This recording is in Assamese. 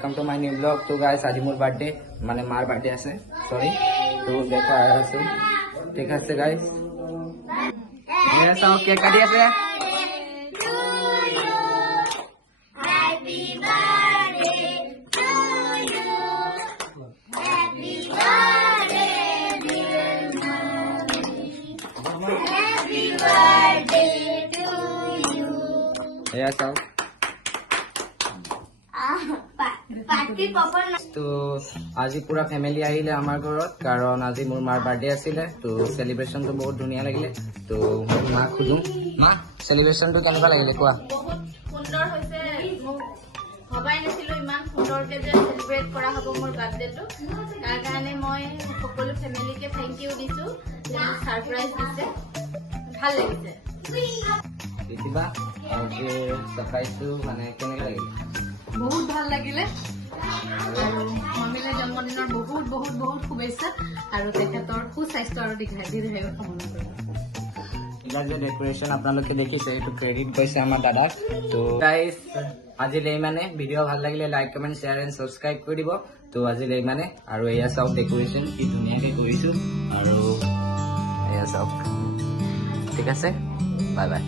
Welcome to my new blog. तो गाइस आज मोर बर्थडे माने मार बर्थडे আছে सॉरी তো দেখা আছে ঠিক আছে গাইস ये सब केक काटी আছে ये सब तो आज पूरा फैमिली आहिले आमार घरत कारण आज मोर मार बर्थडे आছিলে तो सेलिब्रेशन तो बहुत धुनिया लागिले तो मा खुदू मा सेलिब्रेशन तो केनेका लागिले कोआ बहुत सुंदर होइसे भबाई नसिलो इमान सुंदर के जे सेलिब्रेट करा हबो मोर बर्थडे तो तार কাৰণে মই সকলো ফ্যামিলি কে থ্যাংক ইউ দিছো যে সারপ্রাইজ দিছে ভাল লাগিছে কিবা যে সারপ্রাইজ তো মানে কেনেকা লাগিলে बहुत ভাল লাগিলে আৰু মামিলে জন্মদিনৰ বহুত বহুত বহুত শুভেচ্ছা আৰু তেখেতৰ সুস্বাস্থ্য আৰু দীৰ্ঘায়ু কামনা কৰিলো इला जो डेकोरेशन आपनालोके देखिसे तो क्रेडिट গৈছে আমাৰ দাদাক তো গাইস আজিলে মানে ভিডিও ভাল লাগিলে like comment share and subscribe কৰি দিব তো আজিলে মানে আৰু এয়া সব ডেকোৰেশন কি ধুনিয়াকে কৰিছো আৰু এয়া সব ঠিক আছে বাই বাই।